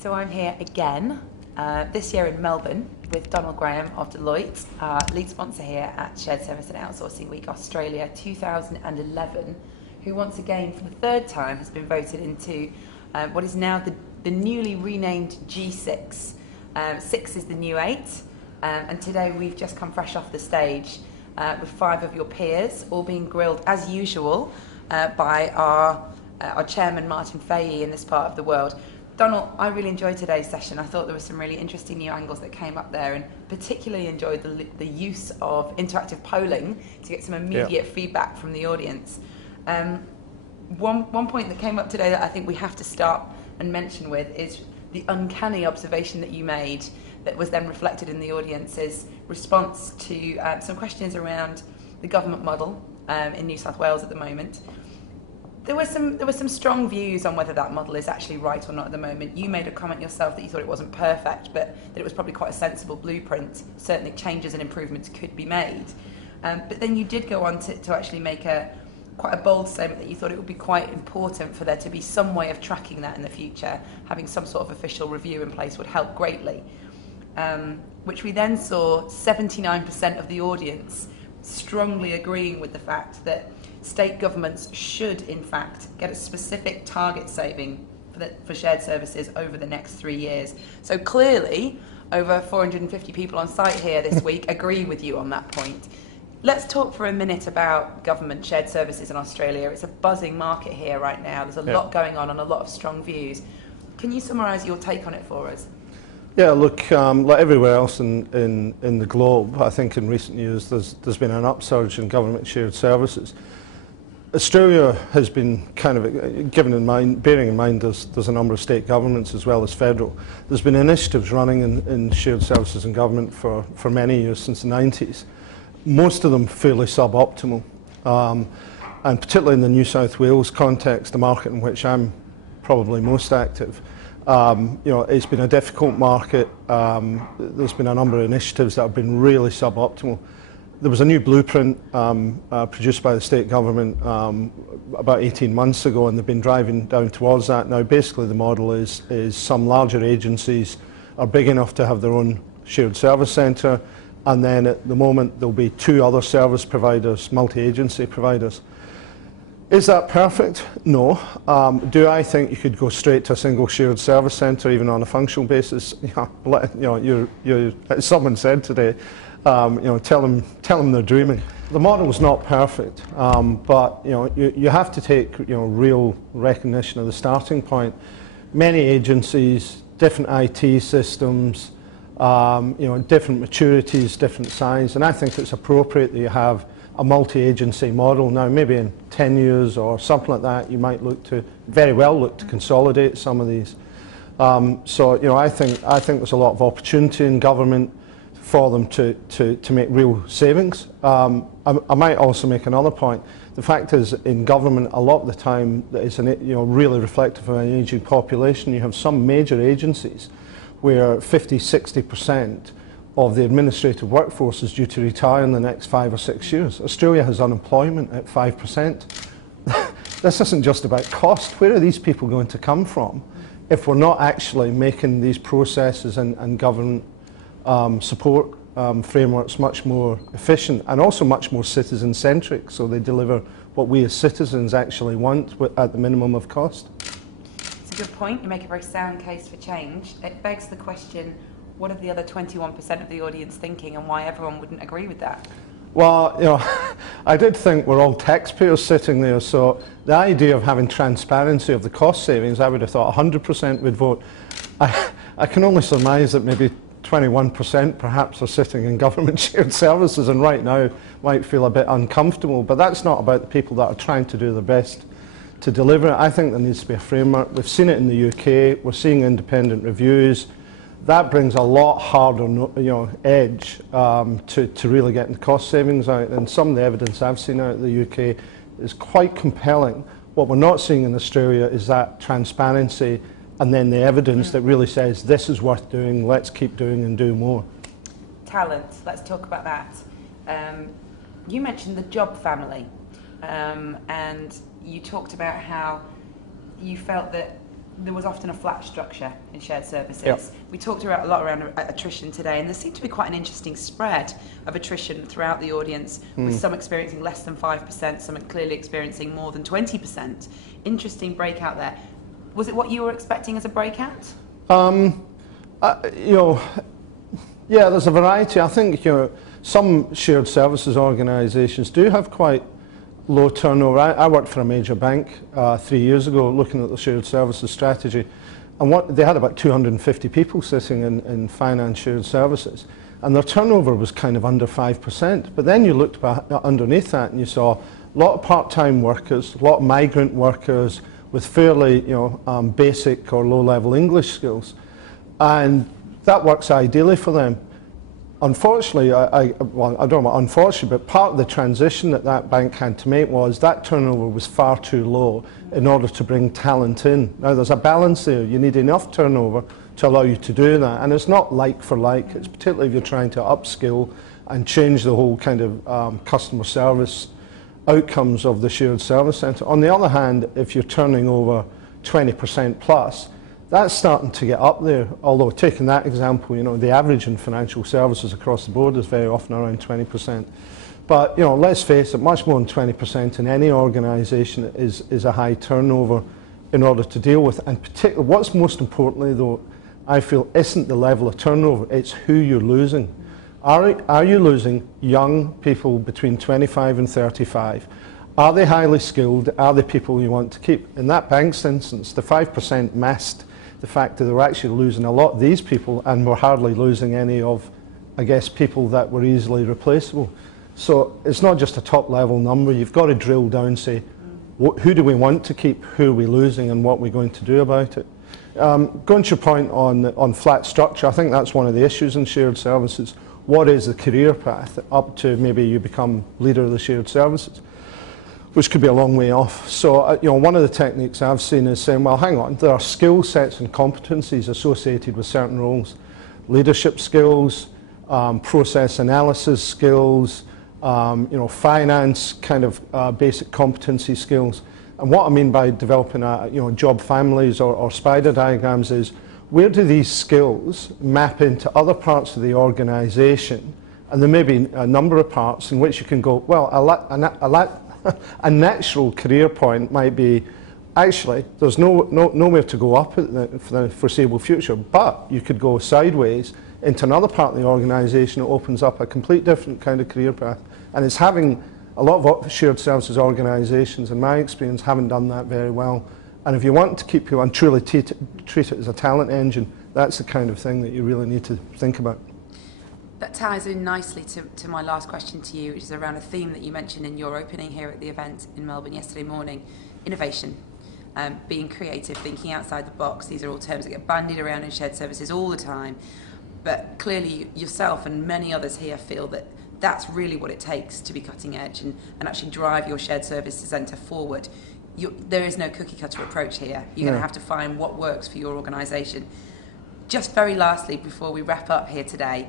So I'm here again, this year in Melbourne, with Donal Graham of Deloitte, lead sponsor here at Shared Services Outsourcing Week Australia 2011, who once again, for the third time, has been voted into what is now the newly renamed G6. 6 is the new 8, and today we've just come fresh off the stage with 5 of your peers, all being grilled as usual by our chairman Martin Fahey in this part of the world. Donal, I really enjoyed today's session. I thought there were some really interesting new angles that came up there, and particularly enjoyed the use of interactive polling to get some immediate feedback from the audience. One point that came up today that I think we have to start and mention with is the uncanny observation that you made that was then reflected in the audience's response to some questions around the government model in New South Wales at the moment. There were some strong views on whether that model is actually right or not at the moment. You made a comment yourself that you thought it wasn't perfect, but that it was probably quite a sensible blueprint. Certainly changes and improvements could be made. But then you did go on to actually make quite a bold statement that you thought it would be quite important for there to be some way of tracking that in the future. Having some sort of official review in place would help greatly. Which we then saw 79% of the audience strongly agreeing with the fact that state governments should, in fact, get a specific target saving for shared services over the next 3 years. So clearly, over 450 people on site here this week agree with you on that point. Let's talk for a minute about government shared services in Australia. It's a buzzing market here right now. There's a lot going on and a lot of strong views. Can you summarise your take on it for us? Yeah, look, like everywhere else in the globe, I think in recent years there's been an upsurge in government shared services. Australia has been kind of bearing in mind there's a number of state governments as well as federal. There's been initiatives running in shared services in government for many years, since the 90s. Most of them fairly suboptimal, and particularly in the New South Wales context, the market in which I'm probably most active. It's been a difficult market. There's been a number of initiatives that have been really suboptimal. There was a new blueprint produced by the state government about 18 months ago, and they've been driving down towards that. Now, basically the model is some larger agencies are big enough to have their own shared service centre, and then at the moment there'll be 2 other service providers, multi-agency providers. Is that perfect? No. Do I think you could go straight to a single shared service centre, even on a functional basis? As someone said today, tell them they're dreaming. The model is not perfect, but you have to take real recognition of the starting point. Many agencies, different IT systems, different maturities, different size, and I think it's appropriate that you have a multi-agency model. Now, maybe in 10 years or something like that, you might very well look to consolidate some of these. I think there's a lot of opportunity in government for them to make real savings. I might also make another point. The fact is, in government, a lot of the time, that is really reflective of an ageing population. You have some major agencies where 50–60% of the administrative workforce is due to retire in the next 5 or 6 years. Australia has unemployment at 5%. This isn't just about cost. Where are these people going to come from if we're not actually making these processes and government support frameworks much more efficient and also much more citizen-centric, so they deliver what we as citizens actually want at the minimum of cost? It's a good point. You make a very sound case for change. It begs the question, what are the other 21% of the audience thinking, and why everyone wouldn't agree with that? Well, I did think we're all taxpayers sitting there, so the idea of having transparency of the cost savings, I would have thought 100% would vote. I can only surmise that maybe 21% perhaps are sitting in government shared services, and right now might feel a bit uncomfortable, but that's not about the people that are trying to do their best to deliver it. I think there needs to be a framework. We've seen it in the UK, we're seeing independent reviews. That brings a lot harder edge to really getting the cost savings out, and some of the evidence I've seen out of the UK is quite compelling. What we're not seeing in Australia is that transparency and then the evidence that really says this is worth doing, let's keep doing and do more. Talent, let's talk about that. You mentioned the job family, and you talked about how you felt that there was often a flat structure in shared services. Yep. We talked a lot around attrition today, and there seemed to be quite an interesting spread of attrition throughout the audience, with some experiencing less than 5%, some clearly experiencing more than 20%. Interesting breakout there. Was it what you were expecting as a breakout? Yeah, there's a variety. I think some shared services organisations do have quite low turnover. I worked for a major bank 3 years ago looking at the shared services strategy, and they had about 250 people sitting in finance shared services, and their turnover was kind of under 5%. But then you looked underneath that and you saw a lot of part-time workers, a lot of migrant workers with fairly basic or low-level English skills, and that works ideally for them. Unfortunately, I don't know about unfortunately, but part of the transition that bank had to make was that turnover was far too low in order to bring talent in. Now there's a balance there. You need enough turnover to allow you to do that, and it's not like for like. It's particularly if you're trying to upskill and change the whole kind of customer service outcomes of the shared service centre. On the other hand, if you're turning over 20% plus, that's starting to get up there, although taking that example, the average in financial services across the board is very often around 20%. But, let's face it, much more than 20% in any organisation is a high turnover in order to deal with. And particularly, what's most importantly, though, I feel, isn't the level of turnover, it's who you're losing. Are you losing young people between 25 and 35? Are they highly skilled? Are they people you want to keep? In that bank's instance, the 5% masked the fact that they were actually losing a lot of these people, and were hardly losing any of, I guess, people that were easily replaceable. So it's not just a top-level number. You've got to drill down, say, who do we want to keep, who are we losing, and what we're going to do about it. Going to your point on flat structure, I think that's one of the issues in shared services. What is the career path up to maybe you become leader of the shared services, which could be a long way off. So, one of the techniques I've seen is saying, well, hang on, there are skill sets and competencies associated with certain roles. Leadership skills, process analysis skills, finance kind of basic competency skills. And what I mean by developing job families or spider diagrams is, where do these skills map into other parts of the organisation? And there may be a number of parts in which you can go, well, a natural career point might be, actually, there's nowhere to go up for the foreseeable future, but you could go sideways into another part of the organisation that opens up a complete different kind of career path. And it's having a lot of shared services organisations, in my experience, haven't done that very well. And if you want to keep people and truly treat it as a talent engine, that's the kind of thing that you really need to think about. That ties in nicely to my last question to you, which is around a theme that you mentioned in your opening here at the event in Melbourne yesterday morning: innovation, being creative, thinking outside the box. These are all terms that get bandied around in shared services all the time, but clearly yourself and many others here feel that that's really what it takes to be cutting edge and actually drive your shared services centre forward. There is no cookie cutter approach here. You're going to have to find what works for your organisation. Just very lastly, before we wrap up here today,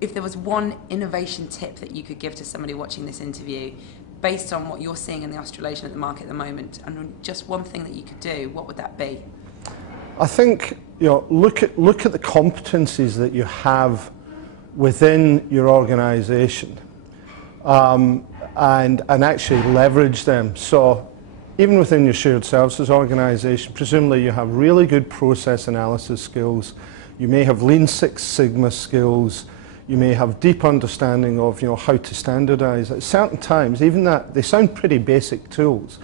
if there was one innovation tip that you could give to somebody watching this interview, based on what you're seeing in the Australasian at the market at the moment, and just one thing that you could do, what would that be? I think look at the competencies that you have within your organisation, and actually leverage them. So even within your shared services organisation, presumably you have really good process analysis skills. You may have Lean Six Sigma skills. You may have deep understanding of how to standardise. At certain times, even that, they sound pretty basic tools,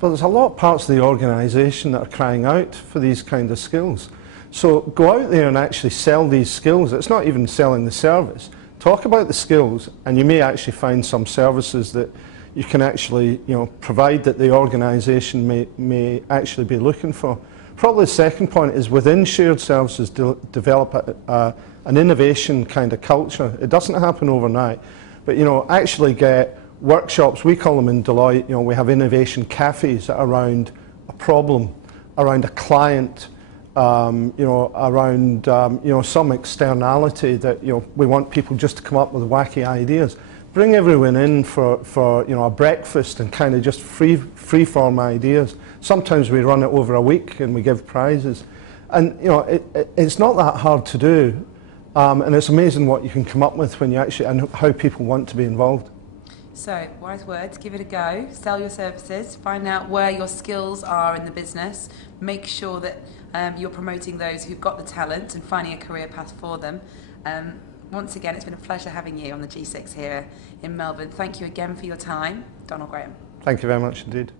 but there's a lot of parts of the organisation that are crying out for these kind of skills. So go out there and actually sell these skills. It's not even selling the service. Talk about the skills, and you may actually find some services that you can actually provide that the organisation may actually be looking for. Probably the second point is, within shared services, develop an innovation kind of culture. It doesn't happen overnight, but actually get workshops. We call them in Deloitte, we have innovation cafes around a problem, around a client, around some externality that we want people just to come up with wacky ideas. Bring everyone in for a breakfast and kind of just free form ideas. Sometimes we run it over a week and we give prizes. And you know, it's not that hard to do, and it's amazing what you can come up with when you actually, and how people want to be involved. So, wise words, give it a go, sell your services, find out where your skills are in the business, make sure that you're promoting those who've got the talent and finding a career path for them. Once again, it's been a pleasure having you on the G6 here in Melbourne. Thank you again for your time, Donal Graham. Thank you very much indeed.